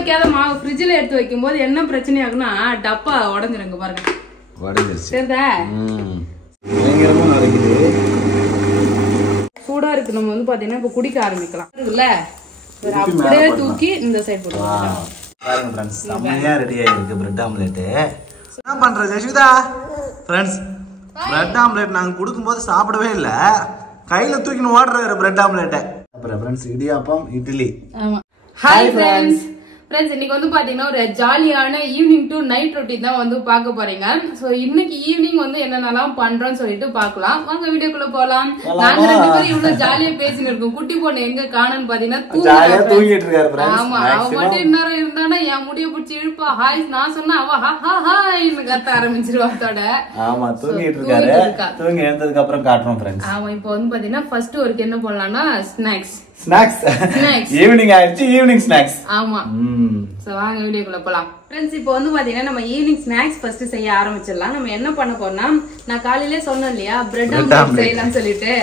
வைக்காத மாவு ஃப்ரிட்ஜ்ல எடுத்து வைக்கும்போது என்ன பிரச்சனை ஆகுனா டப்பா உடைஞ்சிருங்க பாருங்க. உடைஞ்சிருச்சு. சரிதா? பயங்கரமா நடக்குது. சூடா இருக்கு. நம்ம வந்து பாத்தீங்கன்னா இப்ப குடிக்க ஆரம்பிக்கலாம். இருக்குல்ல? அப்படியே தூக்கி இந்த சைடு போடுவோம். பாருங்க ஃப்ரெண்ட்ஸ், செம்மையா ரெடி ஆயிருக்கு பிரெட் ஆம்லெட். என்ன பண்ற ஜெஷிதா? ஃப்ரெண்ட்ஸ், பிரெட் ஆம்லெட் நாங்க கொடுக்கும்போது சாப்பிடவே இல்ல. கையில தூக்கின்னு ஓடுற பிரெட் ஆம்லெட். அப்புறம் ஃப்ரெண்ட்ஸ் இடியாப்பம் இட்லி. ஆமா. Hi friends. ஃப்ரெண்ட்ஸ், இன்னைக்கு வந்து பாத்தீங்கன்னா ஒரு ஜாலியான ஈவினிங் டு நைட் ரொட்டீன் தான் வந்து பார்க்க போறீங்க. சோ இன்னைக்கு ஈவினிங் வந்து என்னென்னலாம் பண்றோம்னு சொல்லிட்டு பார்க்கலாம். வாங்க வீடியோக்குள்ள போலாம். நாங்க ரெண்டு பேரும் இவ்வளவு ஜாலியா பேசிட்டு இருக்கோம். குட்டி பொண்ணு எங்க காணன்னு பாத்தீங்கன்னா தூங்கிட்டு இருக்காரு ஃப்ரெண்ட்ஸ். ஆமா, அவ மட்டும் இன்னொரு இருந்தானா என் முடிய பிடிச்சி இழுப்பா. ஹாய் நான் சொன்னா அவ ஹாய்னு கத்த ஆரம்பிச்சிருவாத்தோட. ஆமா, தூங்கிட்டு இருக்காரு. தூங்கி எழுந்ததுக்கு அப்புறம் காட்டுறோம் ஃப்ரெண்ட்ஸ். ஆமா, இப்போ வந்து பாத்தீங்கன்னா ஃபர்ஸ்ட் ஒர்க் என்ன பண்ணலாம்னா ஸ்நாக்ஸ். ஈவினிங் ஆயிடுச்சு, ஈவினிங் ஸ்நாக்ஸ். ஆமா. சோ வாங்க வீடியோக்குள்ள போலாம். ஃப்ரெண்ட்ஸ், இப்போ வந்து பாத்தீங்கன்னா நம்ம ஈவினிங் ஸ்நாக்ஸ் ஃபர்ஸ்ட் செய்ய ஆரம்பிச்சிடலாம். நம்ம என்ன பண்ண போறோம்னா, நான் காலையிலே சொன்னேன் இல்லையா பிரெட் ஆம்லெட் செய்யலாம்னு சொல்லிட்டு.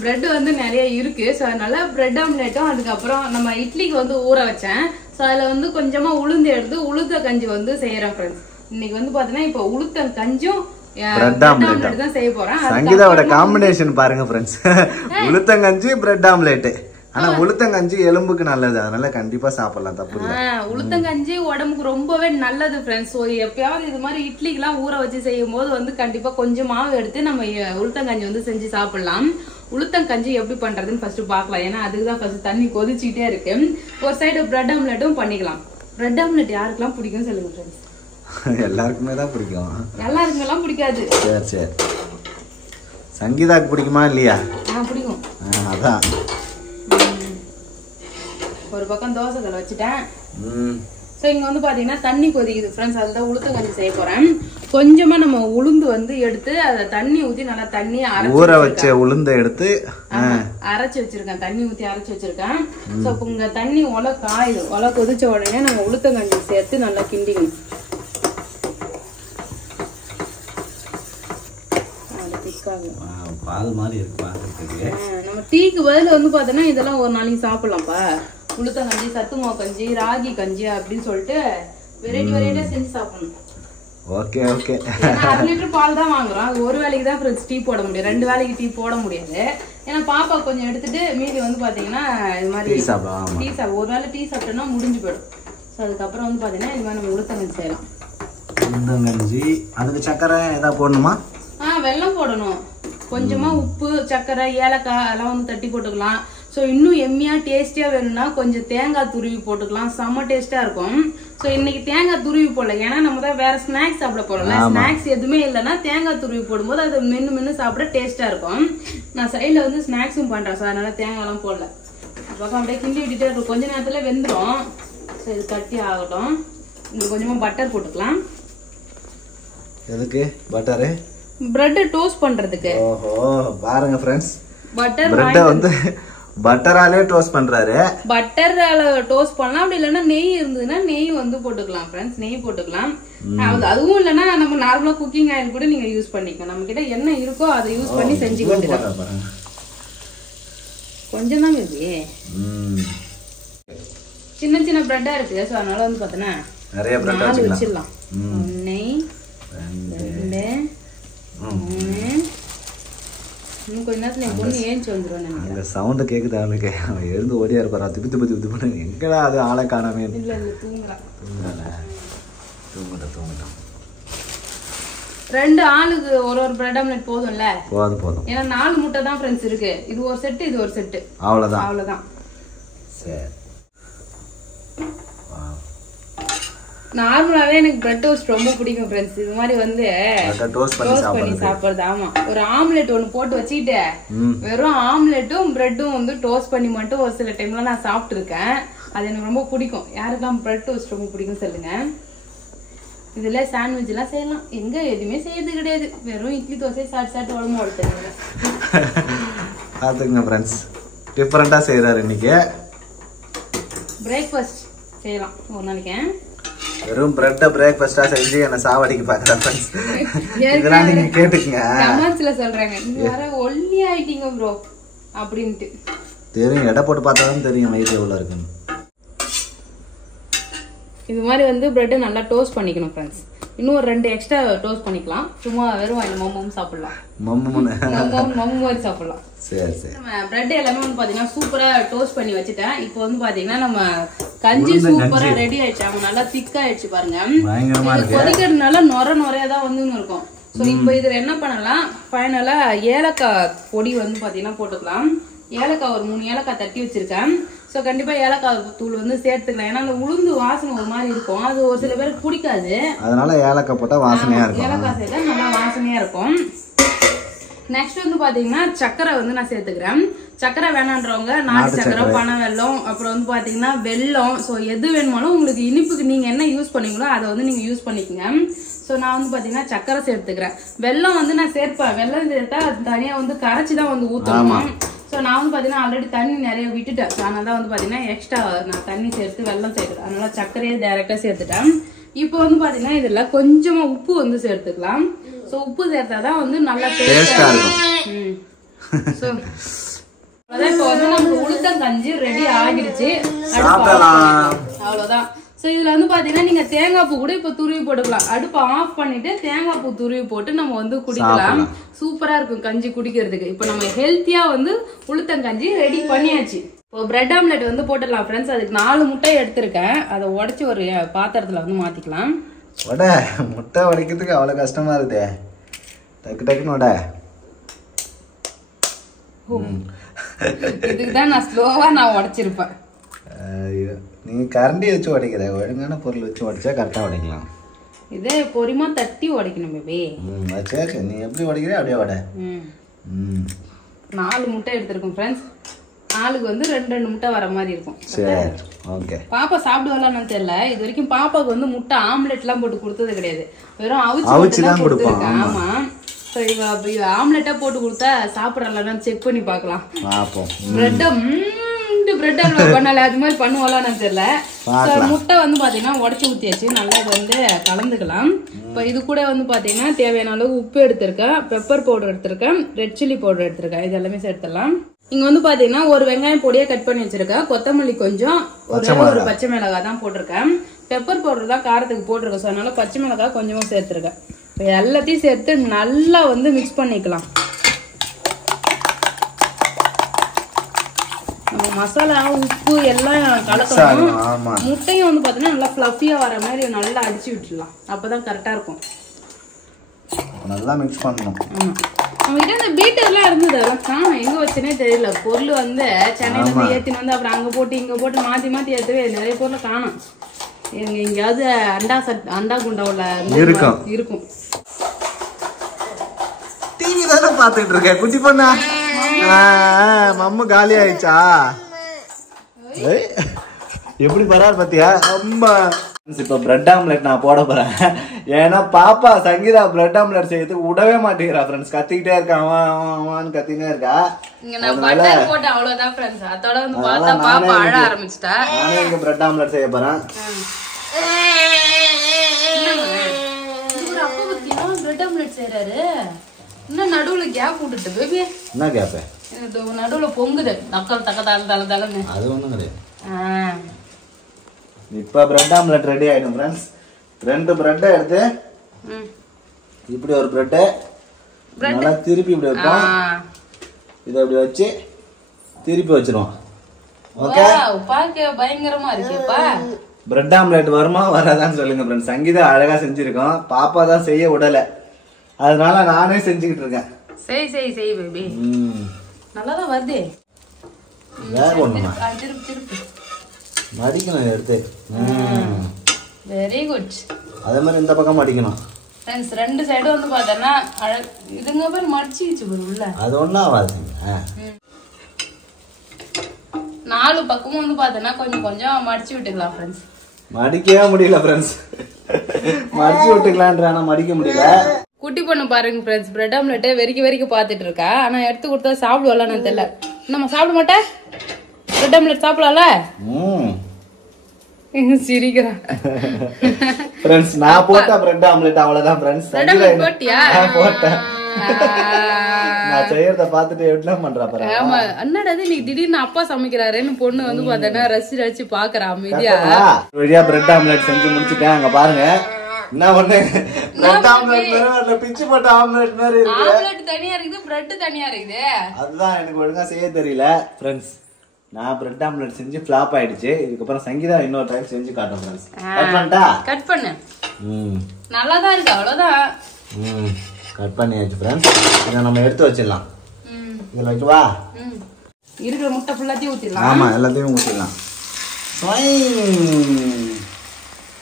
பிரெட் வந்து நிறைய இருக்கு. சோ அதனால பிரெட் ஆம்லெட்டும் அதுக்கப்புறம் நம்ம இட்லிக்கு வந்து ஊற வச்சேன். சோ அதுல வந்து கொஞ்சமா உளுந்து எடுத்து உளுத்த கஞ்சி வந்து செய்யறேன் ஃப்ரெண்ட்ஸ். இன்னைக்கு வந்து பாத்தீங்கன்னா இப்போ உளுத்த கஞ்சும் பிரெட் ஆம்லெட் தான் செய்ய போறேன். சங்கீதாவோட காம்பினேஷன் பாருங்க ஃப்ரெண்ட்ஸ். உளுத்தங்கஞ்சி பிரெட் ஆம்லெட். ஆனா உளுத்தங்கஞ்சி எலும்புக்கு நல்லது, அதனால கண்டிப்பா சாப்பிடலாம், தப்பு இல்ல. உளுத்தங்கஞ்சி உடம்புக்கு ரொம்பவே நல்லது ஃப்ரெண்ட்ஸ். ஸோ எப்பயாவது இது மாதிரி இட்லிக்கு எல்லாம் ஊற வச்சு செய்யும் போது வந்து கண்டிப்பா கொஞ்சம் மாவு எடுத்து நம்ம உளுத்தங்கஞ்சி வந்து செஞ்சு சாப்பிடலாம். உளுத்தங்கஞ்சி எப்படி பண்றதுன்னு ஃபர்ஸ்ட் பாக்கலாம். ஏன்னா அதுக்குதான் ஃபர்ஸ்ட் தண்ணி கொதிச்சுட்டே இருக்கு. ஒரு சைடு பிரெட் ஆம்லெட்டும் பண்ணிக்கலாம். பிரெட் ஆம்லெட் யாருக்கெல்லாம் பிடிக்கும் சொல்லுங்க ஃப்ரெண்ட்ஸ். எல்லாருக்குமே தான் பிடிக்கும். எல்லாருக்கும் எல்லாம் பிடிக்காது. சரி சரி, சங்கீதாக்கு பிடிக்குமா இல்லையா? பிடிக்கும். அதான் ஒரு பக்கம் தோசை கல் வச்சுட்டேன். சோ இங்க வந்து பாத்தீங்கன்னா தண்ணி கொதிக்குது ஃப்ரெண்ட்ஸ். அதுதான் உளுத்த கஞ்சி செய்ய போறேன். கொஞ்சமா நம்ம உளுந்து வந்து எடுத்து அதை தண்ணி ஊத்தி நல்லா தண்ணி ஊற வச்ச உளுந்த எடுத்து அரைச்சு வச்சிருக்கேன். தண்ணி ஊத்தி அரைச்சு வச்சிருக்கேன். சோ இப்ப இங்க தண்ணி ஒலை காயுது. ஒலை கொதிச்ச உடனே நம்ம உளுத்த கஞ்சி சேர்த்து நல்லா கிண்டிக்கணும். பால் மாதிரி இருக்கு பாக்கிறதுக்கு. நம்ம டீக்கு பதில் வந்து பாத்தோம்னா இதெல்லாம் ஒரு நாளைக்கு சாப்பிடலாம்ப்பா. உளுத்த கஞ்சி, சத்து மாவு கஞ்சி, ராகி கஞ்சி அப்படின்னு சொல்லிட்டு வெரைட்டியா செஞ்சு சாப்பிடணும். Okay okay. 1 லிட்டர் பால் தான் வாங்குறோம். அது ஒரு வேலைக்கு தான் ஃப்ரெண்ட்ஸ் டீ போட முடியும். 2 வேலைக்கு டீ போட முடியாது. ஏன்னா பாப்பா கொஞ்சம் எடுத்துட்டு மீதி வந்து பாத்தீங்கன்னா இது மாதிரி டீ சாப்பிடும். ஒரு வேளை டீ சாப்பிட்டோம்னா முடிஞ்சு போயிடும். ஸோ அதுக்கப்புறம் வந்து பாத்தீங்கன்னா இது மாதிரி நம்ம உளுத்தங்கஞ்சி செய்யலாம். உளுத்தங்கஞ்சி அதுக்கு சக்கரை ஏதாவது போடணுமா? வெல்லம் போடணும். கொஞ்சமா உப்பு, சக்கரை, ஏலக்காய் அதெல்லாம் வந்து தட்டி போட்டுக்கலாம். ஸோ இன்னும் எம்மியா டேஸ்டியா வேணும்னா கொஞ்சம் தேங்காய் துருவி போட்டுக்கலாம். செம்ம டேஸ்டா இருக்கும். ஸோ இன்னைக்கு தேங்காய் துருவி போடல, ஏன்னா நம்ம தான் வேற ஸ்நாக்ஸ் சாப்பிட போறோம்ல. ஸ்நாக்ஸ் எதுவுமே இல்லைன்னா தேங்காய் துருவி போடும்போது அது மென்னு சாப்பிட டேஸ்டா இருக்கும். நான் சைட்ல வந்து ஸ்நாக்ஸும் பண்றேன். ஸோ அதனால தேங்காய் எல்லாம் போடல. பக்கம் அப்படியே கிண்டி விட்டுட்டே இருக்கும். கொஞ்ச நேரத்துல வெந்துடும். ஸோ இது கட்டி ஆகட்டும். இங்க கொஞ்சமா பட்டர் போட்டுக்கலாம். எதுக்கு பட்டரு? பிரெட் டோஸ்ட் பண்றதுக்கு. ஓஹோ, பாருங்க ஃப்ரெண்ட்ஸ், பட்டர் பிரெட் வந்து பட்டராலே டோஸ்ட் பண்றாரு. பட்டரால டோஸ்ட் பண்ணலாம். அப்படி இல்லைன்னா நெய் இருந்ததுன்னா நெய் வந்து போட்டுக்கலாம் ஃப்ரெண்ட்ஸ். நெய் போட்டுக்கலாம். அதுவும் இல்லைன்னா நம்ம நார்மலா குக்கிங் ஆயில் கூட நீங்க யூஸ் பண்ணிக்கலாம். நம்ம கிட்ட என்ன இருக்கோ அதை யூஸ் பண்ணி செஞ்சு கொண்டுக்கலாம். கொஞ்சம் தான் இருக்கு, சின்ன சின்ன பிரெட்டா இருக்கு. ஸோ அதனால வந்து பார்த்தோன்னா நிறைய பிரெட் வச்சிடலாம். 1 2 3 இன்னும் கொஞ்ச நேரத்துல என் பொண்ணு ஏஞ்சி வந்துடும். அந்த சவுண்ட் கேக்குது அவனுக்கு. அவன் எழுந்து ஓடியா இருப்பாரா, திப்பி திப்பி திப்பி திப்பி. எங்கடா அது ஆளை காணாமே. இல்ல இல்ல தூங்கலாம். தூங்கட்டும். 2 ஆளுக்கு ஒரு பிரெட் ஆம்லெட் போதும்ல? போதும். ஏன்னா 4 முட்டை தான் ஃப்ரெண்ட்ஸ் இருக்கு. இது ஒரு செட், இது ஒரு செட். அவ்வளவுதான். சரி. நார்மலாவே எனக்கு பிரெட் டோஸ்ட் ரொம்ப பிடிக்கும் ஃப்ரெண்ட்ஸ். இது மாதிரி வந்து டோஸ்ட் பண்ணி சாப்பிடுறது. ஆமா, ஒரு ஆம்லெட் ஒண்ணு போட்டு வச்சுக்கிட்டு வெறும் ஆம்லெட்டும் பிரெட்டும் வந்து டோஸ்ட் பண்ணி மட்டும் ஒரு சில டைம்ல நான் சாப்பிட்டு இருக்கேன். அது எனக்கு ரொம்ப பிடிக்கும். யாருக்கெல்லாம் பிரெட் டோஸ்ட் ரொம்ப பிடிக்கும் சொல்லுங்க. இதுல சாண்ட்விச் எல்லாம் செய்யலாம். எங்க எதுவுமே செய்யறது கிடையாது. வெறும் இட்லி தோசை சாப்பிட்டு உடம்பு ஓடுத்துங்க. பாத்துங்க ஃப்ரெண்ட்ஸ், டிஃபரெண்டா செய்யறாரு இன்னைக்கு. பிரேக்ஃபாஸ்ட் செய்யலாம் ஒரு நாளைக்கு. வெறும் பிரெட் பிரேக்ஃபாஸ்டா செஞ்சு என்ன சாவடிக்கு பாக்குறேன் ஃப்ரெண்ட்ஸ். இதெல்லாம் நீங்க கேட்டுக்கங்க. கமெண்ட்ஸ்ல சொல்றாங்க நீங்க வேற ஒல்லி ஆயிட்டீங்க ப்ரோ அப்படின்ட்டு. தெரியும், எடை போட்டு பார்த்தாதான் தெரியும் வயிறு எவ்வளவு இருக்குன்னு. இது மாதிரி வந்து பிரெட்டை நல்லா டோஸ்ட் பண்ணிக்கணும் ஃப்ரெண்ட்ஸ். இன்னும் ஒரு 2 எக்ஸ்ட்ரா டோஸ்ட் பண்ணிக்கலாம். சும்மா வெறும் வாயில மம்மு சாப்பிடலாம். மம்மு மாதிரி சாப்பிடலாம். சரி சரி. நம்ம பிரெட் எல்லாமே வந்து பாத்தீங்கன்னா சூப்பரா டோஸ்ட் பண்ணி வச்சுட்டேன். இப்போ வந்து பாத்தீங்கன்னா நம்ம கஞ்சி சூப்பரா ரெடி ஆயிடுச்சு. அவங்க நல்லா திக் ஆயிடுச்சு பாருங்க. கொதிக்கிறதுனால நொரையா தான் வந்து இருக்கும். ஸோ இப்போ இதுல என்ன பண்ணலாம், ஃபைனலா ஏலக்காய் பொடி வந்து பாத்தீங்கன்னா போட்டுக்கலாம். ஏலக்காய் ஒரு 3 ஏலக்காய் தட்டி வச்சிருக்கேன். ஸோ கண்டிப்பா ஏலக்காய் தூள் வந்து சேர்த்துக்கலாம். ஏன்னா அந்த உளுந்து வாசனை ஒரு மாதிரி இருக்கும், அது ஒரு சில பேருக்கு பிடிக்காது. அதனால ஏலக்காய் போட்டா வாசனையா இருக்கும். ஏலக்காய் சேர்த்தா நல்லா வாசனையா இருக்கும். நெக்ஸ்ட் வந்து பாத்தீங்கன்னா சக்கரை வந்து நான் சேர்த்துக்கிறேன். சக்கரை வேணான்றவங்க நாட்டு சக்கரை, பனை வெல்லம், அப்புறம் வந்து பாத்தீங்கன்னா வெல்லம். ஸோ எது வேணுமாலும் உங்களுக்கு இனிப்புக்கு நீங்க என்ன யூஸ் பண்ணீங்களோ அதை வந்து நீங்க யூஸ் பண்ணிக்கோங்க. ஸோ நான் வந்து பாத்தீங்கன்னா சக்கரை சேர்த்துக்கிறேன். வெல்லம் வந்து நான் சேர்ப்பேன். வெல்லம் சேர்த்தா தனியா வந்து கரைச்சிதான் வந்து ஊற்றணும். ஸோ நான் வந்து பாத்தீங்கன்னா ஆல்ரெடி தண்ணி நிறைய விட்டுட்டேன். அதனால தான் வந்து பாத்தீங்கன்னா எக்ஸ்ட்ரா நான் தண்ணி சேர்த்து வெல்லம் சேர்த்துட்டேன். அதனால சக்கரையே டைரக்டா சேர்த்துட்டேன். இப்போ வந்து பாத்தீங்கன்னா இதுல கொஞ்சமா உப்பு வந்து சேர்த்துக்கலாம். ஸோ உப்பு சேர்த்தாதான் வந்து நல்லா டேஸ்டா இருக்கும். ஸோ அதான் இப்போ வந்து நமக்கு உளுத்தம் கஞ்சி ரெடி ஆகிடுச்சு. அவ்வளவுதான். ஸோ இதுல வந்து பாத்தீங்கன்னா நீங்க தேங்காய் பூ கூட இப்ப துருவி போட்டுக்கலாம். அடுப்பை ஆஃப் பண்ணிட்டு தேங்காய் பூ துருவி போட்டு நம்ம வந்து குடிக்கலாம். சூப்பரா இருக்கும் கஞ்சி குடிக்கிறதுக்கு. இப்போ நம்ம ஹெல்த்தியா வந்து உளுத்தம் கஞ்சி ரெடி பண்ணியாச்சு. இப்போ பிரெட் ஆம்லெட் வந்து போட்டுடலாம் ஃப்ரெண்ட்ஸ். அதுக்கு 4 முட்டை எடுத்திருக்கேன். அதை உடைச்சு ஒரு பாத்திரத்துல வந்து மாத்திக்கலாம். முட்டை உடைக்கிறதுக்கு அவ்வளவு கஷ்டமா இருக்கு. டக்கு டக்குன்னு வட. இதுக்குதான் நான் ஸ்லோவா நான் உடைச்சிருப்பேன். நீங்க கரண்டி வச்சு உடைக்கிற, ஒழுங்கான பொருள் வச்சு உடைச்சா கரெக்டா உடைக்கலாம். இதே பொறுமா தட்டி உடைக்கணும் பேபி. சரி, நீ எப்படி உடைக்கிற அப்படியே உடை. 4 முட்டை எடுத்திருக்கோம் ஃப்ரெண்ட்ஸ். 4க்கு வந்து 2 முட்டை வர மாதிரி இருக்கும். சரி, ஓகே. பாப்பா சாப்பிடுவாளான்னு தெரியல. இது வரைக்கும் பாப்பாவுக்கு வந்து முட்டை ஆம்லெட் எல்லாம் போட்டு கொடுத்தது கிடையாது. வெறும் அவிச்சு தான் கொடுப்பாங்க. ஆமா. சோ இவ ஆம்லெட்டா போட்டு கொடுத்தா சாப்பிடறாளான்னு செக் பண்ணி பார்க்கலாம். பாப்போம். பிரெட் அல்வா பண்ணல அது மாதிரி பண்ணுவாளான்னு தெரியல. முட்டை வந்து பாத்தீங்கன்னா உடைச்சு ஊத்தியாச்சு. நல்லா இது வந்து கலந்துக்கலாம். இப்ப இது கூட வந்து பாத்தீங்கன்னா தேவையான அளவு உப்பு எடுத்திருக்கேன், பெப்பர் பவுடர் எடுத்திருக்கேன், ரெட் சில்லி பவுடர் எடுத்திருக்கேன். இது எல்லாமே சேர்த்துடலாம். இங்க வந்து பாத்தீங்கன்னா ஒரு வெங்காயம் பொடியா கட் பண்ணி வச்சிருக்கேன், கொத்தமல்லி கொஞ்சம், ஒரு பச்சை மிளகாய் தான் போட்டிருக்கேன். பெப்பர் பவுடர் தான் காரத்துக்கு போட்டிருக்கேன். ஸோ அதனால பச்சை மிளகாய் கொஞ்சமா சேர்த்திருக்கேன். எல்லாத்தையும் சேர்த்து நல்லா வந்து மிக்ஸ் பண்ணிக்கலாம். மசாலா உப்பு எல்லாம் கலக்கணும். முட்டையும் வந்து பாத்தீங்கன்னா நல்லா ஃப்ளஃபியா வர மாதிரி நல்லா அடிச்சு விட்டுடலாம். அப்பதான் கரெக்டா இருக்கும். நல்லா மிக்ஸ் பண்ணணும். நம்ம கிட்ட இந்த பீட்டர்லாம் இருந்தது, அதெல்லாம் காணும், எங்க வச்சனே தெரியல. பொருள் வந்து சென்னையில இருந்து ஏத்தின்னு வந்து அப்புறம் அங்க போட்டு இங்க போட்டு மாத்தி மாத்தி ஏத்தவே நிறைய பொருள் காணும். எங்கேயாவது அண்டா குண்டாவுல இருக்கும். டிவி தானே பாத்துட்டு இருக்க குட்டி பொண்ணா. மம்மு காலி ஆயிடுச்சா? எப்படி பரவாயில்ல பாத்தியா அம்மா. இப்ப பிரெட் ஆம்லெட் நான் போட போறேன். ஏன்னா பாப்பா சங்கீதா பிரெட் ஆம்லெட் செய்யறதுக்கு விடவே மாட்டேங்கிறா ஃப்ரெண்ட்ஸ். கத்திக்கிட்டே இருக்கா, அவன் கத்தினே இருக்கா. நானே இங்க பிரெட் ஆம்லெட் செய்ய போறேன். நடுவுல கேப் விட்டுட்டு பேபி. என்ன கேப்? நடுவுல பொங்குது நக்கல் தக்க தல தலன்னு. அது ஒண்ணும் கிடையாது. இப்ப பிரெட் ஆம்லெட் ரெடி ஆயிடும் ஃப்ரெண்ட்ஸ். 2 பிரெட் எடுத்து இப்படி ஒரு பிரெட் நல்லா திருப்பி இப்படி வைப்போம். இதை இப்படி வச்சு திருப்பி வச்சிருவோம். ஓகே, பாக்க பயங்கரமா இருக்குப்பா. பிரெட் ஆம்லெட் வருமா வராதான்னு சொல்லுங்க ஃப்ரெண்ட்ஸ். சங்கீதா அழகா செஞ்சிருக்கோம். பாப்பா தான் செய்ய விடல, அதனால நானே செஞ்சுக்கிட்டு இருக்கேன். செய் பேபி. நல்லாதான் வருது. மடிக்கணும் எடுத்து. Very good. அதே மாதிரி இந்த பக்கம் மடிக்கணும். ஃப்ரெண்ட்ஸ் 2 சைடும் வந்து பார்த்தா இதுங்க பேர் மடிச்சிச்சு உள்ள. அது ஒன்றும் ஆகாது. 4 பக்கமும் வந்து பார்த்தா கொஞ்சம் கொஞ்சம் மடிச்சு விட்டுக்கலாம் ஃப்ரெண்ட்ஸ். மடிக்கவே முடியல ஃப்ரெண்ட்ஸ். மடிச்சு விட்டுக்கலான்ற ஆனா மடிக்க முடியல. குட்டி பொண்ணு பாருங்க ஃப்ரெண்ட்ஸ், பிரெட் ஆம்லெட்டை வெறிக்க பாத்துட்டு இருக்கா. ஆனா எடுத்து கொடுத்தா சாப்பிடுவாளான்னு தெரியல. நம்ம சாப்பிட மாட்டேன். பிரெட் ஆம்லெட் சாப்பிடலாம்ல? சிரிக்கிறான் ஃப்ரெண்ட்ஸ். நான் போட்ட பிரெட் ஆம்லெட் அவ்வளவுதான் ஃப்ரெண்ட்ஸ். போட்டியா? போட்டேன். நான் செய்யறத பார்த்துட்டு எப்படிலாம் பண்றா பாரு. ஆமா அண்ணாடா நீ திடீர்னு அப்பா சமைக்கிறாருன்னு பொண்ணு வந்து பார்த்தேன்னா ரசிச்சு பாக்குறா அமைதியா. வழியா பிரெட் ஆம்லெட் செஞ்சு முடிச்சுட்டேன். அங்க பாருங்க என்ன பண்ணு, பிரெட் ஆம்லெட் வேற பிச்சு போட்ட ஆம்லெட் மாதிரி இருக்கு. ஆம்லெட் தனியா இருக்குது, பிரெட் தனியா இருக்குது. அதுதான் எனக்கு ஒழுங்கா செய்ய தெரியல ஃப்ரெண்ட்ஸ். நான் பிரெட் ஆம்லெட் செஞ்சு ஃப்ளாப் ஆயிடுச்சு. இதுக்கப்புறம் சங்கீதா இன்னொரு டைம் செஞ்சு காட்டும் ஃப்ரெண்ட்ஸ். கட் பண்ணட்டா? கட் பண்ணு. நல்லா தான் இருக்கு, அவ்வளவுதான். கட் பண்ணியாச்சு ஃப்ரெண்ட்ஸ். இதை நம்ம எடுத்து வச்சிடலாம். இதில் வைக்கவா? இருக்கிற முட்டை ஃபுல்லாத்தையும் ஊற்றிடலாம். ஆமாம், எல்லாத்தையும் ஊற்றிடலாம்.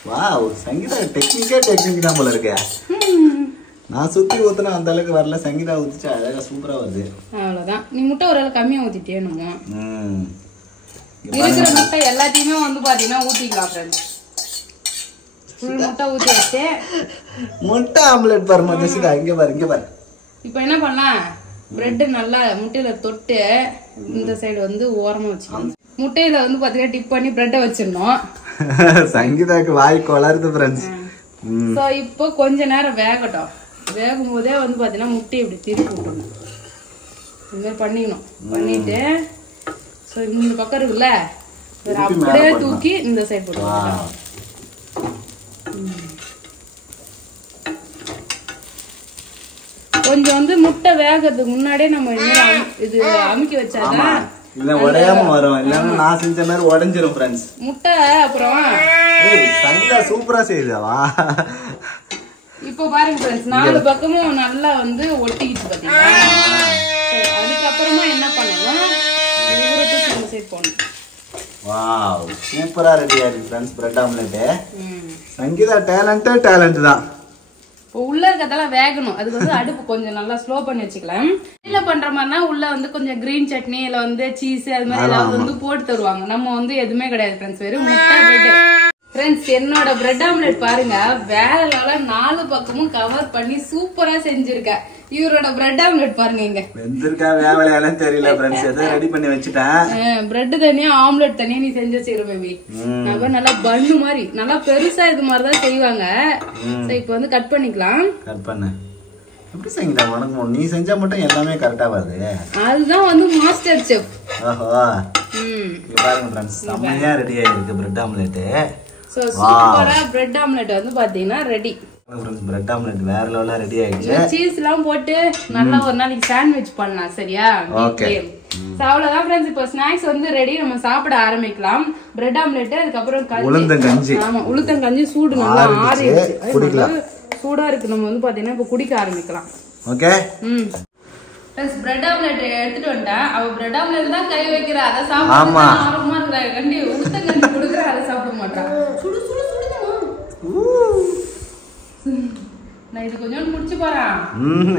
வாவ், சங்கீதா டெக்னிக் தான் போல இருக்கே. நான் சுற்றி ஊற்றினா அந்த அளவுக்கு வரல, சங்கீதா ஊற்றிச்சு அழகாக சூப்பராக வருது. அவ்வளோதான். நீ முட்டை ஒரு அளவு கம்மியாக ஊற்றிட்டே நம்ம இருக்கிற முட்டை எல்லாத்தையுமே வந்து பார்த்தீங்கன்னா ஊற்றிக்கலாம் ஃப்ரெண்ட்ஸ். முட்டை ஊற்றி வச்சு முட்டை ஆம்லெட் பாரு மதிச்சுதா. இங்கே பாரு. இப்போ என்ன பண்ணலாம், பிரெட் நல்லா முட்டையில தொட்டு இந்த சைடு வந்து ஓரமா வச்சுக்கணும். முட்டையில வந்து பாத்தீங்கன்னா டிப் பண்ணி பிரெட்டை வச்சிடணும். சங்கீதாக்கு வாய் கொளருது ஃப்ரெண்ட்ஸ். சோ இப்போ கொஞ்ச நேரம் வேகட்டும். வேகும் போதே வந்து பாத்தீங்கன்னா முட்டையை இப்படி திருப்பி விடணும். இந்த மாதிரி பண்ணிக்கணும். பண்ணிட்டு ஸோ இந்த பக்கம் இருக்குல்ல அப்படியே தூக்கி இந்த சைடு போட்டுக்கலாம். கொஞ்சம் வந்து முட்டை வேகிறதுக்கு முன்னாடியே நம்ம இது அமுக்கி வச்சாதான் இல்ல உடையாம வரும். இல்லன்னா நான் செஞ்ச மாதிரி உடைஞ்சிரும் ஃப்ரெண்ட்ஸ் முட்டை. அப்புறம் சங்கீதா சூப்பரா செய்யுதாவா. இப்போ பாருங்க ஃப்ரெண்ட்ஸ், 4 பக்கமும் நல்லா வந்து ஒட்டிக்கிச்சு பாத்தீங்களா. அதுக்கப்புறமா என்ன பண்ணணும், ஊரத்துக்கு இந்த சைடு போடணும். வாவ், சூப்பரா ரெடி ஆயிருக்கு friends bread omelette. Sangeetha talent தான். உள்ள இருக்கதெல்லாம் வேகணும். அதுக்கு வந்து அடுப்பு கொஞ்சம் நல்லா ஸ்லோ பண்ணி வச்சுக்கலாம். இல்ல பண்ற மாதிரினா உள்ள வந்து கொஞ்சம் கிரீன் சட்னி இல்ல வந்து சீஸ் அது மாதிரி ஏதாவது வந்து போட்டு தருவாங்க. நம்ம வந்து எதுவுமே கிடையாது ஃப்ரெண்ட்ஸ், வெறும் முட்டை பிரெட். ஃப்ரெண்ட்ஸ் என்னோட பிரெட் ஆம்லெட் பாருங்க, வேற லெவல்ல 4 பக்கமும் கவர் பண்ணி சூப்பரா செஞ்சிருக்க. இவரோட பிரெட் ஆம்லெட் பாருங்க, இங்க வெந்திருக்கா வேவலையாலும் தெரியல ஃப்ரெண்ட்ஸ். எதை ரெடி பண்ணி வச்சிட்டேன். பிரெட் தனியா ஆம்லெட் தனியா நீ செஞ்சு வச்சிரு பேபி. நல்லா பன்னு மாதிரி நல்லா பெருசா இது மாதிரி தான் செய்வாங்க. இப்போ வந்து கட் பண்ணிக்கலாம். கட் பண்ணு. எப்படி சங்கீதா உனக்கு நீ செஞ்சா மட்டும் எல்லாமே கரெக்டா வருது? அதுதான் வந்து மாஸ்டர் செஃப். ஓஹோ. இங்க பாருங்க ஃப்ரெண்ட்ஸ், செம்மையா ரெடி ஆயிருக்கு பிரெட் ஆம்லெட். சோ சூப்பரா பிரெட் ஆம்லெட் வந்து பாத்தீங்கன்னா ரெடி. பிரெட் ஆம்லெட் வேற லெவலா ரெடி ஆயிடுச்சு. சீஸ் எல்லாம் போட்டு நல்லா ஒரு நாளைக்கு சாண்ட்விச் பண்ணலாம். சரியா? ஓகே. அவ்வளவுதான் ஃப்ரெண்ட்ஸ். இப்போ ஸ்நாக்ஸ் வந்து ரெடி, நம்ம சாப்பிட ஆரம்பிக்கலாம். பிரெட் ஆம்லெட், அதுக்கப்புறம் உளுந்தங்கஞ்சி. ஆமா, உளுந்தங்கஞ்சி சூடு நல்லா ஆறிடுச்சு, சூடா இருக்கு. நம்ம வந்து பாத்தீங்கன்னா இப்போ குடிக்க ஆரம்பிக்கலாம். ஓகே. ஃப்ரெண்ட்ஸ் பிரெட் ஆம்லெட் எடுத்துட்டு வந்துட்டேன். அவ பிரெட் ஆம்லெட் தான் கை வைக்கிறா, அதை சாப்பிட ஆர்வமா இருக்கா. கண்டி உளுத்தங்கஞ்சி கொடுக்குற, அதை சாப்பிட மாட்டான். சுடு சுடு நான் இது கொஞ்சம் குடிச்சு போறேன்.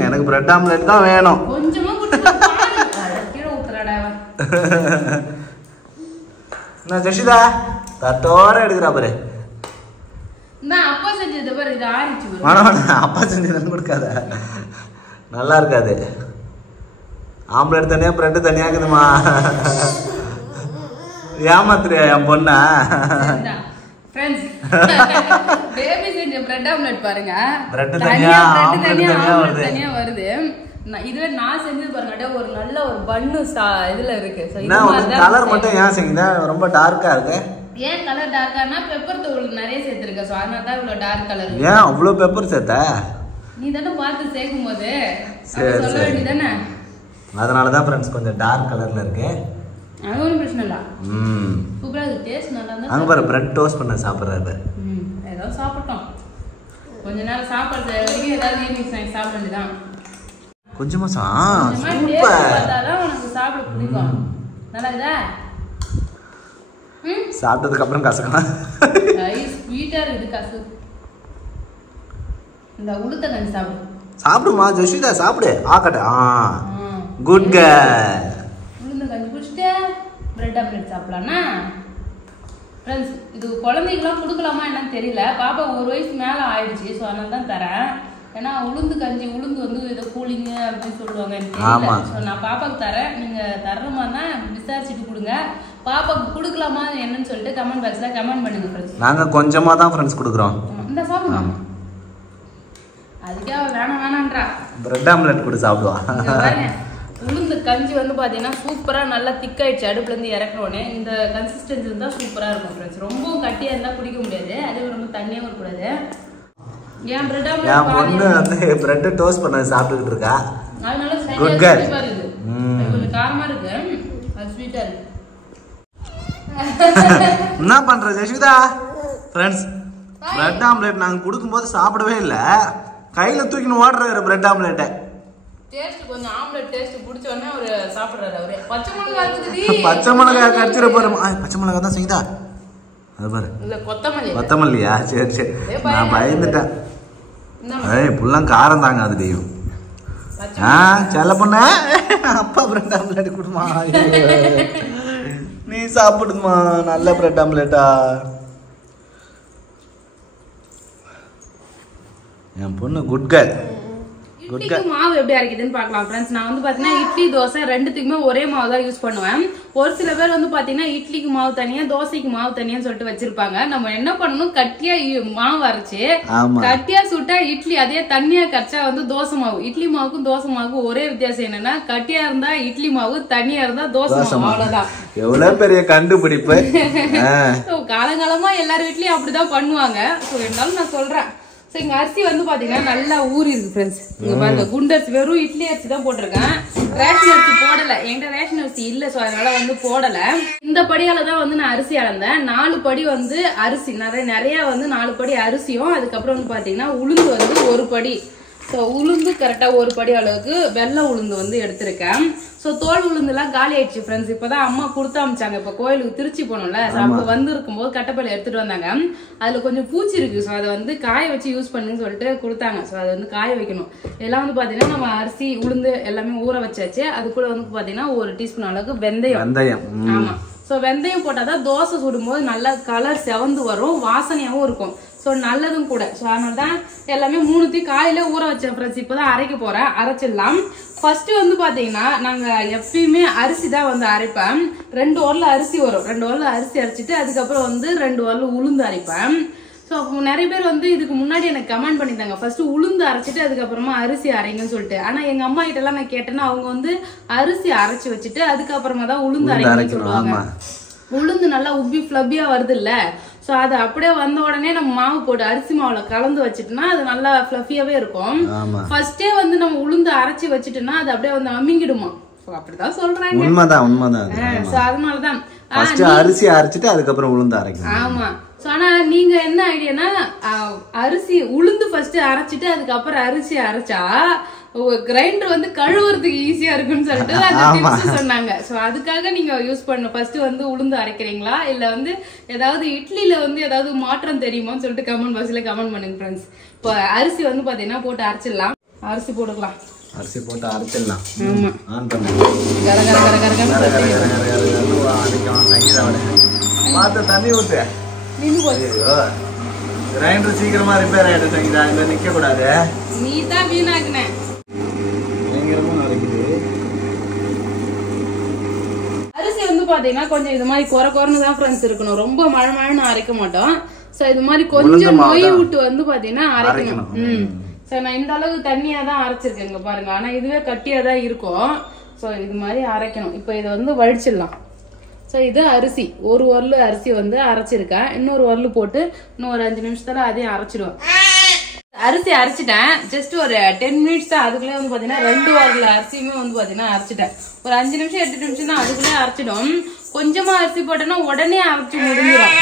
எனக்கு பிரெட் ஆம்லெட் தான் வேணும். கொஞ்சமா குடிச்சு கீழே ஊத்துறாடா. நான் ஜெஷிதா தட்டோட எடுக்கிறா பாரு. நான் அப்பா செஞ்சது பாரு, இது ஆறிச்சு பாரு. வேணாம், அப்பா செஞ்சது கொடுக்காத, நல்லா இருக்காது. ஆம்லெட் தனியா பிரெட் தனியா இருக்குதுமா. ஏமாத்துறியா என் பொண்ணா? ஃப்ரெண்ட்ஸ் பேபி செஞ்ச பிரெட் ஆம்லெட் பாருங்க, பிரெட் தனியா ஆம்லெட் தனியா வருது. இதுவே நான் செஞ்சது பாருங்க, ஒரு நல்ல ஒரு பன்னு இதுல இருக்கு. கலர் மட்டும் ஏன் செஞ்சீங்க ரொம்ப டார்க்கா இருக்கு? ஏன் கலர் டார்க்கானா பெப்பர் தூள் நிறைய சேர்த்திருக்க, சோ அதனால தான் இவ்வளவு டார்க் கலர். ஏன் அவ்வளவு பெப்பர் சேர்த்த? நீ தானே பார்த்து சேர்க்கும் போது சொல்ல வேண்டியதானே. அதனால தான் ஃப்ரெண்ட்ஸ் கொஞ்சம் டார்க் கலர்ல இருக்கு. அது ஒன்றும் பிரச்சனை இல்லை. சூப்பரா இருக்கு, டேஸ்ட் நல்லா இருந்தா. அங்க பாரு பிரெட் டோஸ்ட் பண்ண சாப்பிடுறாரு. ஏதோ சாப்பிட்டோம், கொஞ்ச நேரம் சாப்பிடுறது வரைக்கும் ஏதாவது ஈவினிங் ஸ்நாக்ஸ் சாப்பிட வேண்டியதான். கொஞ்சமா பார்த்தாதான் உனக்கு சாப்பிட பிடிக்கும். நல்லா இதா சாப்பிட்டதுக்கு அப்புறம் கசக்கலாம். ஸ்வீட்டா இருக்கு கசு. இந்த உளுத்தங்கஞ்சி சாப்பிடு. சாப்பிடுமா ஜெஷிதா, சாப்பிடு. ஆக்கட்ட. Good girl. உளுந்தங்கஞ்சி குடிச்சிட்டு பிரெட் ஆம்லெட் சாப்பிடலாம்னா ஃப்ரெண்ட்ஸ். இது குழந்தைக்கெல்லாம் கொடுக்கலாமா என்னன்னு தெரியல. பாப்பா 1 வயசு மேலே ஆயிடுச்சு, ஸோ அதனால தான் தரேன். ஏன்னா உளுந்து கஞ்சி, உளுந்து வந்து ஏதோ கூலிங்கு அப்படின்னு சொல்லுவாங்க, எனக்கு தெரியல. ஸோ நான் பாப்பாவுக்கு தரேன். நீங்கள் தர்ற மாதிரினா விசாரிச்சுட்டு கொடுங்க. பாப்பாவுக்கு கொடுக்கலாமா என்னன்னு சொல்லிட்டு கமெண்ட் பாக்ஸில் கமெண்ட் பண்ணுங்க ஃப்ரெண்ட்ஸ். நாங்கள் கொஞ்சமாக தான் ஃப்ரெண்ட்ஸ் கொடுக்குறோம். இந்த சாப்பிடுவோம், அதுக்கே வேணாம் வேணான்றா. பிரெட் ஆம்லெட் கூட சாப்பிடுவா. உளுந்து கஞ்சி வந்து பாத்தீங்கன்னா சூப்பரா நல்லா திக்காயிடுச்சு. அடுப்புல இருந்து இறக்கணும்னே இந்த கன்சிஸ்டன்சி இருந்தா சூப்பரா இருக்கும் ஃப்ரெண்ட்ஸ். ரொம்பவும் கட்டியா இருந்தா குடிக்க முடியாது, அதே ரொம்ப தண்ணியாவும் இருக்கக்கூடாது. என் பொண்ணு வந்து பிரெட் டோஸ்ட் பண்ண சாப்பிட்டுக்கிட்டு இருக்கா. அதனால ஸ்வீட்டா இருக்கு, கொஞ்சம் காரமா இருக்கு, அது ஸ்வீட்டா இருக்கு. என்ன பண்ற ஜெஷிதா? ஃப்ரெண்ட்ஸ், பிரெட் ஆம்லெட் நாங்க கொடுக்கும்போது சாப்பிடவே இல்லை, கையில தூக்கின்னு ஓடுறாரு பிரெட் ஆம்லெட்டை. டேஸ்ட் கொஞ்சம் ஆம்லெட் டேஸ்ட் பிடிச்ச உடனே அவரு சாப்பிடுறாரு. அவரே பச்சை மிளகாய் இருக்குது, பச்சை மிளகாய் கடிச்சிட பாரு. பச்சை மிளகாய் தான் செய்தா, அது பாரு. இல்ல கொத்தமல்லி. கொத்தமல்லியா? சரி சரி, நான் பயந்துட்டேன். புல்லாம் காரம் தாங்க அது தெய்வம். செல்ல பொண்ண அப்பா பிரெட் ஆம்லெட் கொடுமா, நீ சாப்பிடுமா நல்ல பிரெட் ஆம்லெட்டா. என் பொண்ணு குட் கேர்ள். இட்லிக்கு மாவு எப்படி அரைக்குதுன்னு பார்க்கலாம் ஃப்ரெண்ட்ஸ். நான் வந்து பாத்தீங்கன்னா இட்லி தோசை ரெண்டுத்துக்குமே ஒரே மாவு தான் யூஸ் பண்ணுவேன். ஒரு சில பேர் வந்து பாத்தீங்கன்னா இட்லிக்கு மாவு தனியா தோசைக்கு மாவு தனியான்னு சொல்லிட்டு வச்சிருப்பாங்க. நம்ம என்ன பண்ணணும், கட்டியா மாவு அரைச்சு கட்டியா சுட்டா இட்லி, அதே தண்ணியா கரைச்சா வந்து தோசை மாவு. இட்லி மாவுக்கும் தோசை மாவுக்கும் ஒரே வித்தியாசம் என்னன்னா, கட்டியா இருந்தா இட்லி மாவு, தண்ணியா இருந்தா தோசை மாவு, அவ்வளவுதான். எவ்வளவு பெரிய கண்டுபிடிப்பு. காலங்காலமா எல்லார் வீட்லயும் அப்படிதான் பண்ணுவாங்க. இருந்தாலும் நான் சொல்றேன், இங்க அரிசி வந்து பாத்தீங்கன்னா நல்லா ஊறி இருக்கு ஃப்ரெண்ட்ஸ். இங்க பாருங்க, குண்டரிசி, வெறும் இட்லி அரிசி தான் போட்டிருக்கேன், ரேஷன் அரிசி போடல. என்கிட்ட ரேஷன் அரிசி இல்ல, சோ அதனால வந்து போடல. இந்த படியால தான் வந்து நான் அரிசி அளந்தேன். 4 படி வந்து அரிசி, நிறைய வந்து 4 படி அரிசியும், அதுக்கப்புறம் வந்து பாத்தீங்கன்னா உளுந்து வந்து 1 படி. ஸோ உளுந்து கரெக்டா 1 படி அளவுக்கு வெள்ளை உளுந்து வந்து எடுத்திருக்கேன். ஸோ தோல் உளுந்து எல்லாம் காலி ஆயிடுச்சு ஃப்ரெண்ட்ஸ். இப்பதான் அம்மா கொடுத்து அமிச்சாங்க. இப்ப கோயிலுக்கு திருச்சி போனோம்ல, அப்ப வந்து இருக்கும்போது கட்டப்பள்ளி எடுத்துட்டு வந்தாங்க. அதுல கொஞ்சம் பூச்சி இருக்கு, ஸோ அதை வந்து காய வச்சு யூஸ் பண்ணுன்னு சொல்லிட்டு கொடுத்தாங்க. ஸோ அதை வந்து காய வைக்கணும். இதெல்லாம் வந்து பாத்தீங்கன்னா நம்ம அரிசி உளுந்து எல்லாமே ஊற வச்சாச்சு. அது கூட வந்து பாத்தீங்கன்னா 1 டீஸ்பூன் அளவுக்கு வெந்தயம். ஆமா, ஸோ வெந்தயம் போட்டாதான் தோசை சுடும்போது நல்லா கலர் செவந்து வரும், வாசனையாவும் இருக்கும். ஸோ நல்லதும் கூட. ஸோ அதனால தான் எல்லாமே 3த்தையும் காலையில ஊற வச்சேன் ஃப்ரெண்ட்ஸ். இப்போதான் அரைக்க போறேன், அரைச்சிடலாம். ஃபர்ஸ்ட் வந்து பாத்தீங்கன்னா நாங்க எப்பயுமே அரிசி தான் வந்து அரைப்பேன். 2 உரல அரிசி வரும், 2 உரல அரிசி அரைச்சிட்டு அதுக்கப்புறம் வந்து 2 உரல உளுந்து அரைப்பேன். ஸோ நிறைய பேர் வந்து இதுக்கு முன்னாடி எனக்கு கமெண்ட் பண்ணியிருந்தாங்க, ஃபர்ஸ்ட் உளுந்து அரைச்சிட்டு அதுக்கப்புறமா அரிசி அரைங்கன்னு சொல்லிட்டு. ஆனா எங்க அம்மா கிட்ட எல்லாம் நான் கேட்டேன்னா அவங்க வந்து அரிசி அரைச்சு வச்சுட்டு அதுக்கப்புறமா தான் உளுந்து அரைக்கணும்னு சொல்லுவாங்க. உளுந்து நல்லா உப்பி ஃபிளப்பியா வருது இல்ல, சோ அது அப்படியே வந்த உடனே நம்ம மாவு போட்டு அரிசி மாவுல கலந்து வச்சுட்டோம்னா அது நல்லா ஃபிளஃபியாவே இருக்கும். ஃபர்ஸ்டே வந்து நம்ம உளுந்து அரைச்சி வச்சுட்டோம்னா அது அப்படியே வந்து அமிங்கிடுமா, அப்படிதான் சொல்றாங்க. உண்மைதான். சோ அதனாலதான் அரிசி அரைச்சிட்டு அதுக்கப்புறம் உளுந்து அரைக்கணும். ஆமா. ஆனா நீங்க என்ன ஐடியானா, அரிசி உளுந்து ஃபர்ஸ்ட் அரைச்சிட்டு அதுக்கப்புறம் அரிசி அரைச்சா கிரைண்டர் வந்து கழுவுறதுக்கு ஈஸியா இருக்குன்னு சொல்லிட்டு அந்த டிப்ஸ் சொன்னாங்க. சோ அதுக்காக நீங்க யூஸ் பண்ண ஃபர்ஸ்ட் வந்து உளுந்து அரைக்கிறீங்களா இல்ல வந்து ஏதாவது இட்லில வந்து ஏதாவது மாற்றம் தெரியுமான்னு சொல்லிட்டு கமெண்ட் பாக்ஸ்ல கமெண்ட் பண்ணுங்க ஃப்ரெண்ட்ஸ். இப்போ அரிசி வந்து பாத்தீங்கன்னா போட்டு அரைச்சிடலாம். அரிசி போட்டுக்கலாம், அரிசி போட்டு அரைச்சிடலாம். ஆமா, ஆன் பண்ணுங்க. கர கர கர கர கர கர கர தண்ணி ஊத்து. கிரைண்டர் சீக்கிரமா ரிப்பேர் ஆயிடுச்சு சங்கீதா, இங்க நிக்க கூடாது. நீ தான் வீணாக்குன. அரிசி வந்து பாத்தீங்கன்னா கொஞ்சம் இது மாதிரி குறைன்னு தான் ஃப்ரெண்ட்ஸ் இருக்கணும், ரொம்ப மழைன்னு அரைக்க மாட்டோம். சோ இது மாதிரி கொஞ்சம் நொய் விட்டு வந்து பாத்தீங்கன்னா அரைக்கணும். சோ நான் இந்த அளவுக்கு தண்ணியா தான் அரைச்சிருக்கேன் இங்க பாருங்க, ஆனா இதுவே கட்டியா தான் இருக்கும். சோ இது மாதிரி அரைக்கணும். இப்ப இதை வந்து வடிச்சிடலாம். சோ இது அரிசி, 1 உரல் அரிசி வந்து அரைச்சிருக்கேன். இன்னொரு உரல் போட்டு இன்னும் ஒரு 5 நிமிஷத்துல அதையும் அரைச்சிடுவேன். அரிசி அரைச்சிட்டேன், ஜஸ்ட் ஒரு 10 மினிட்ஸ் தான். அதுக்குள்ளே வந்து பாத்தீங்கன்னா 2 உரல் அரிசியுமே வந்து பாத்தீங்கன்னா அரைச்சிட்டேன். ஒரு 5 நிமிஷம் 8 நிமிஷம் தான், அதுக்குள்ளே அரைச்சிடும். கொஞ்சமா அரிசி போட்டோம்னா உடனே அரைச்சு முடிஞ்சிடும்.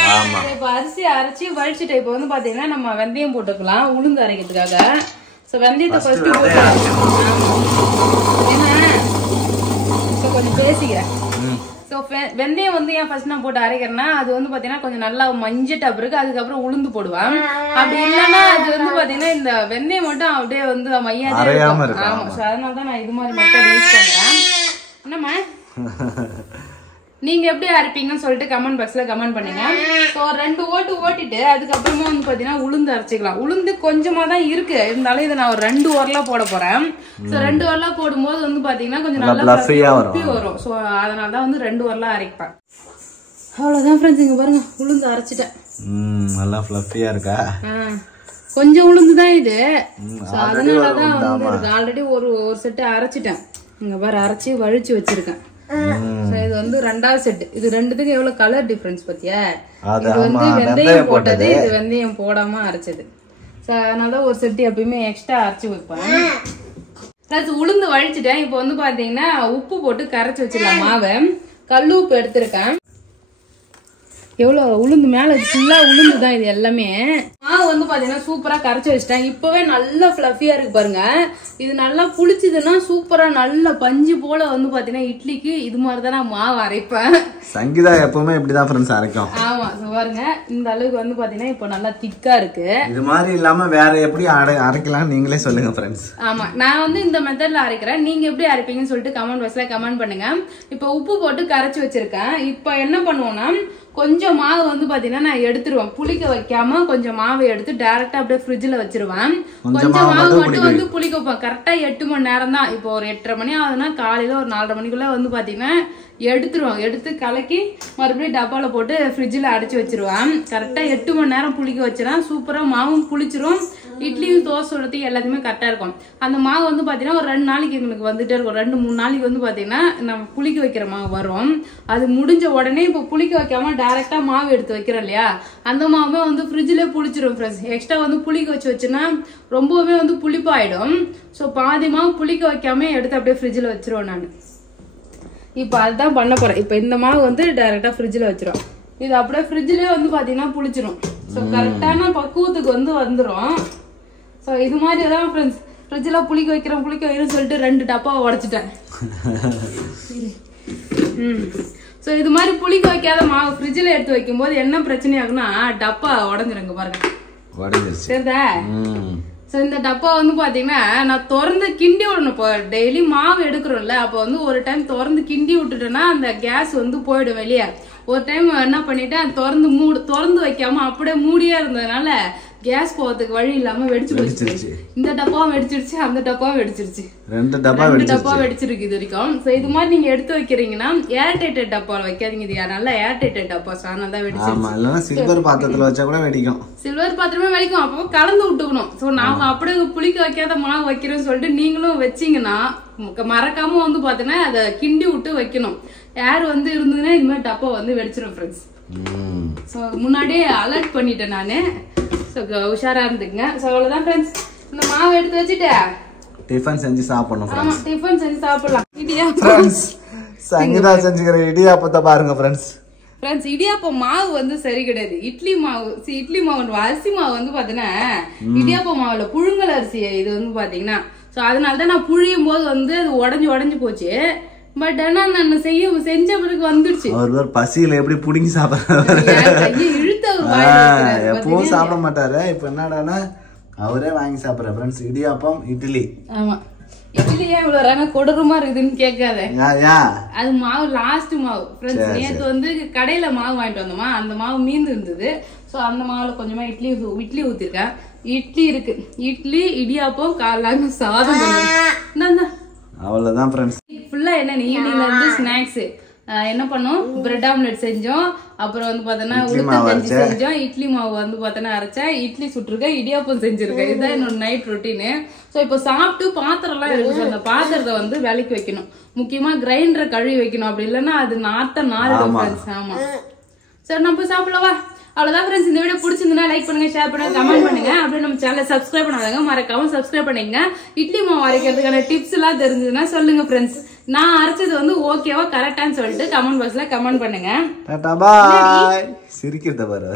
இப்ப அரிசி அரைச்சி வடிச்சிட்டு இப்ப வந்து பாத்தீங்கன்னா நம்ம வெந்தயம் போட்டுக்கலாம் உளுந்து அரைக்கிறதுக்காக. சோ வெந்தயத்தை ஃபர்ஸ்ட் போட்டுக்கலாம். என்ன கொஞ்சம் பேசிக்கிறேன். வெந்தயம் வந்து ஏன் ஃபர்ஸ்ட் நான் போட்டு அரைக்கிறேன்னா அது வந்து பாத்தீங்கன்னா கொஞ்சம் நல்லா மஞ்சட்டா பிறகு அதுக்கப்புறம் உளுந்து போடுவேன். அப்படி இல்லைன்னா அது வந்து பாத்தீங்கன்னா இந்த வெந்தயம் மட்டும் அப்படியே வந்து மையாதே இருக்கும். ஆமா, அதனாலதான் நான் இது மாதிரி மட்டும் யூஸ் பண்றேன். என்னம்மா நீங்க எப்படி அரைப்பீங்கன்னு சொல்லிட்டு கமெண்ட் பாக்ஸ்ல கமெண்ட் பண்ணுங்க. ஸோ 2 ஓட்டு ஓட்டிட்டு அதுக்கப்புறமா வந்து பாத்தீங்கன்னா உளுந்து அரைச்சிக்கலாம். உளுந்து கொஞ்சமா தான் இருக்கு, இருந்தாலும் இதை நான் ஒரு 2 உரலா போட போறேன். ஸோ 2 உரலா போடும்போது வந்து பாத்தீங்கன்னா கொஞ்சம் நல்லா வரும். ஸோ அதனாலதான் வந்து 2 உரலா அரைப்பேன். அவ்வளவுதான் ஃப்ரெண்ட்ஸ். இங்க பாருங்க உளுந்து அரைச்சிட்டேன். நல்லா ஃப்ளஃபியா இருக்கா? கொஞ்சம் உளுந்து தான் இது. அதனாலதான் வந்து ஆல்ரெடி ஒரு செட்டு அரைச்சிட்டேன். இங்க பாரு அரைச்சி வழிச்சு வச்சிருக்கேன். இது வந்து ரெண்டாவது செட். இது ரெண்டுத்துக்கும் எவ்வளவு கலர் டிஃபரன்ஸ் பத்தியா? இது வந்து வெந்தயம் போட்டது, இது வெந்தயம் போடாம அரைச்சது. அதனால ஒரு செட் எப்பயுமே எக்ஸ்ட்ரா அரைச்சி வைப்பேன். உளுந்து வழிச்சுட்டேன். இப்ப வந்து பாத்தீங்கன்னா உப்பு போட்டு கரைச்சி வச்சிடலாம் மாவை. கல் உப்பு எடுத்திருக்கேன். எவ்வளவு உளுந்து மேல ஃபுல்லா உளுந்து தான் இது எல்லாமே. மாவு வந்து பாத்தீங்கன்னா சூப்பரா கரைச்சி வச்சிட்டேன். இப்பவே நல்லா ஃபிளஃபியா இருக்கு பாருங்க. இது நல்லா புளிச்சதுன்னா சூப்பரா நல்ல பஞ்சு போல வந்து பாத்தீங்கன்னா இட்லிக்கு இது மாதிரிதான் நான் மாவு அரைப்பேன். சங்கீதா எப்பவுமே இப்படிதான் ஃப்ரெண்ட்ஸ் அரைக்கும். ஆமா பாருங்க இந்த அளவுக்கு வந்து பாத்தீங்கன்னா இப்போ நல்லா திக்கா இருக்கு. இது மாதிரி இல்லாம வேற எப்படி அரைக்கலாம் நீங்களே சொல்லுங்க ஃப்ரெண்ட்ஸ். ஆமா நான் வந்து இந்த மெத்தட்ல அரைக்கிறேன். நீங்க எப்படி அரைப்பீங்கன்னு சொல்லிட்டு கமெண்ட் பாக்ஸ்ல கமெண்ட் பண்ணுங்க. இப்போ உப்பு போட்டு கரைச்சி வச்சிருக்கேன். இப்போ என்ன பண்ணுவோம்னா கொஞ்சம் மாவு வந்து பாத்தீங்கன்னா நான் எடுத்துருவேன். புளிக்க வைக்காம கொஞ்சம் மாவை எடுத்து டைரக்டா அப்படியே ஃப்ரிட்ஜ்ல வச்சிருவேன். கொஞ்சம் மாவு மட்டும் வந்து புளிக்க வைப்பேன். கரெக்டா 8 மணி நேரம் தான். இப்போ ஒரு 8:30 மணி ஆகுதுன்னா காலையில ஒரு 4:30 மணிக்குள்ள வந்து பாத்தீங்கன்னா எடுத்துருவோம். எடுத்து கலக்கி மறுபடியும் டப்பால போட்டு ஃப்ரிட்ஜ்ல அடைச்சு வச்சிருவேன். கரெக்டா 8 மணி நேரம் புளிக்க வச்சிருவேன். சூப்பரா மாவும் புளிச்சிரும். இட்லியும் தோசை சுடுறதுக்கு எல்லாத்தையுமே கரெக்டா இருக்கும். அந்த மாவு வந்து பாத்தீங்கன்னா ஒரு 2 நாளைக்கு எங்களுக்கு வந்துட்டே இருக்கும். 2-3 நாளைக்கு வந்து பாத்தீங்கன்னா நம்ம புளிக்க வைக்கிற மாவு வரும். அது முடிஞ்ச உடனே இப்ப புளிக்க வைக்காம டைரக்டா மாவு எடுத்து வைக்கிறோம் இல்லையா, அந்த மாவே வந்து ஃப்ரிட்ஜ்ல புளிச்சிரும் ஃப்ரெண்ட்ஸ். எக்ஸ்ட்ரா வந்து புளிக்க வச்சுன்னா ரொம்பவே வந்து புளிப்பாயிடும். ஸோ பாதி மாவு புளிக்க வைக்காம எடுத்து அப்படியே ஃப்ரிட்ஜ்ல வச்சிருவேன் நான். இப்போ அதுதான் பண்ண போறேன். இப்போ இந்த மாவு வந்து டைரக்டா ஃப்ரிட்ஜ்ல வச்சிரும். இது அப்படியே ஃப்ரிட்ஜ்லயே வந்து பாத்தீங்கன்னா புளிச்சிரும். ஸோ கரெக்டான பக்குவத்துக்கு வந்து வந்துடும். ஸோ இது மாதிரி தான் ஃப்ரெண்ட்ஸ் ஃப்ரிட்ஜ்ல புளிக்க வைக்கிறேன்னு சொல்லிட்டு 2 டப்பாவை உடைச்சிட்டேன். ஸோ இது மாதிரி புளிக்க வைக்காத மாவு ஃப்ரிட்ஜ்ல எடுத்து வைக்கும் போது என்ன பிரச்சனை ஆகுன்னா டப்பா உடஞ்சிருங்க பாருங்க. சரிதா? ஸோ இந்த டப்பா வந்து பாத்தீங்கன்னா நான் திறந்து கிண்டி விடணும். இப்போ டெய்லி மாவு எடுக்கிறோம்ல, அப்போ வந்து ஒரு டைம் திறந்து கிண்டி விட்டுட்டேன்னா அந்த கேஸ் வந்து போயிடும் வெளியே. ஒரு டைம் என்ன பண்ணிட்டேன், திறந்து வைக்காம அப்படியே மூடியே இருந்ததுனால கேஸ் போறதுக்கு வழி இல்லாம வெடிச்சு போயிடுச்சு. இந்த டப்பாவும் வெடிச்சிருச்சு, அந்த டப்பாவும் வெடிச்சிருச்சு. 2 டப்பா வெடிச்சிருக்கு இது வரைக்கும். சோ இது மாதிரி நீங்க எடுத்து வைக்கிறீங்கன்னா ஏர்டைட்டட் டப்பால வைக்காதீங்க. இது நல்லா ஏர்டைட்டட் டப்பா சாணம் தான் வெடிச்சிருச்சு. சில்வர் பாத்திரத்துல வச்சா கூட வெடிக்கும். சில்வர் பாத்திரமே வெடிக்கும். அப்போ கலந்து விட்டுக்கணும். சோ நாம அப்படியே புளிக்க வைக்காத மாவு வைக்கிறோம்னு சொல்லிட்டு நீங்களும் வச்சீங்கன்னா மறக்காம வந்து பாத்தீங்கன்னா அதை கிண்டி விட்டு வைக்கணும். ஏர் வந்து இருந்ததுன்னா இது மாதிரி டப்பா வந்து வெடிச்சிடும் ஃப்ரெண்ட்ஸ். சோ முன்னாடியே அலர்ட் பண்ணிட்டேன் நானு. சோ உஷாரா இருந்துங்க. சோ அவ்வளவுதான் ஃப்ரெண்ட்ஸ். இந்த மாவு எடுத்து வச்சுட்டு டிஃபன் செஞ்சு சாப்பிடணும் ஃப்ரெண்ட்ஸ். ஆமா டிஃபன் செஞ்சு சாப்பிடலாம். ஃப்ரெண்ட்ஸ் சங்கீதா செஞ்சுக்கிற இடியாப்பத்தை பாருங்க ஃப்ரெண்ட்ஸ். இடியாப்பம் மாவு வந்து சரி கிடையாது. இட்லி மாவு அரிசி மாவு வந்து பாத்தீங்கன்னா இடியாப்ப மாவுல புழுங்கல் அரிசி இது வந்து பாத்தீங்கன்னா. சோ அதனாலதான் நான் புழியும் போது வந்து அது உடஞ்சு போச்சு. பட் ஆனா நான் செஞ்ச பிறகு வந்துடுச்சு. அவர் பசியில எப்படி புடிங்கி சாப்பிடுறாரு, இழுத்து எப்பவும் சாப்பிட மாட்டாரு. இப்ப என்னடானா அவரே வாங்கி சாப்பிடுற ஃப்ரெண்ட்ஸ். இடியாப்பம் இட்லி. ஆமா இட்லியே இவ்வளவு கொடூரமா இருக்குதுன்னு கேட்காத. அது மாவு லாஸ்ட் மாவு ஃப்ரெண்ட்ஸ். நேத்து வந்து கடையில மாவு வாங்கிட்டு வந்தோமா, அந்த மாவு மீந்து இருந்தது. சோ அந்த மாவுல கொஞ்சமா இட்லி ஊத்திருக்கேன். இட்லி இருக்கு. இட்லி இடியாப்பம் காலைல சாதம் அவ்வளவுதான் ஃப்ரெண்ட்ஸ். ஃபுல்லா என்ன ஈவினிங்ல இருந்து ஸ்நாக்ஸ் என்ன பண்ணோம், பிரெட் ஆம்லெட் செஞ்சோம். அப்புறம் வந்து பாத்தீங்கன்னா உளுத்த கஞ்சி செஞ்சோம். இட்லி மாவு வந்து பாத்தீங்கன்னா அரைச்சா இட்லி சுட்டுருக்கேன், இடியாப்பம் செஞ்சிருக்கேன். இதுதான் என்னோட நைட் ரொட்டீனு. சோ இப்ப சாப்பிட்டு பாத்திரம் எல்லாம் இருக்கு. அந்த பாத்திரத்தை வந்து விலைக்கு வைக்கணும். முக்கியமா கிரைண்டரை கழுவி வைக்கணும். அப்படி இல்லைன்னா அது நாரிடும் ஃப்ரெண்ட்ஸ். ஆமா சரி நம்ம சாப்பிடலவா? அவ்வளவுதான் ஃப்ரெண்ட்ஸ். இந்த வீடியோ பிடிச்சிருந்தா லைக் பண்ணுங்க, ஷேர் பண்ணுங்க, கமெண்ட் பண்ணுங்க. அப்படியே நம்ம சேனலை சப்ஸ்கிரைப் பண்ணாதவங்க மறக்காம சப்ஸ்கிரைப் பண்ணிங்க. இட்லி மாவு அரைக்கிறதுக்கான டிப்ஸ் எல்லாம் தெரிஞ்சதுன்னா சொல்லுங்க ஃப்ரெண்ட்ஸ். நான் அரைச்சது வந்து ஓகேவா கரெக்டான்னு சொல்லிட்டு கமெண்ட் பாக்ஸ்ல கமெண்ட் பண்ணுங்க. சிரிக்கிறத பாரு.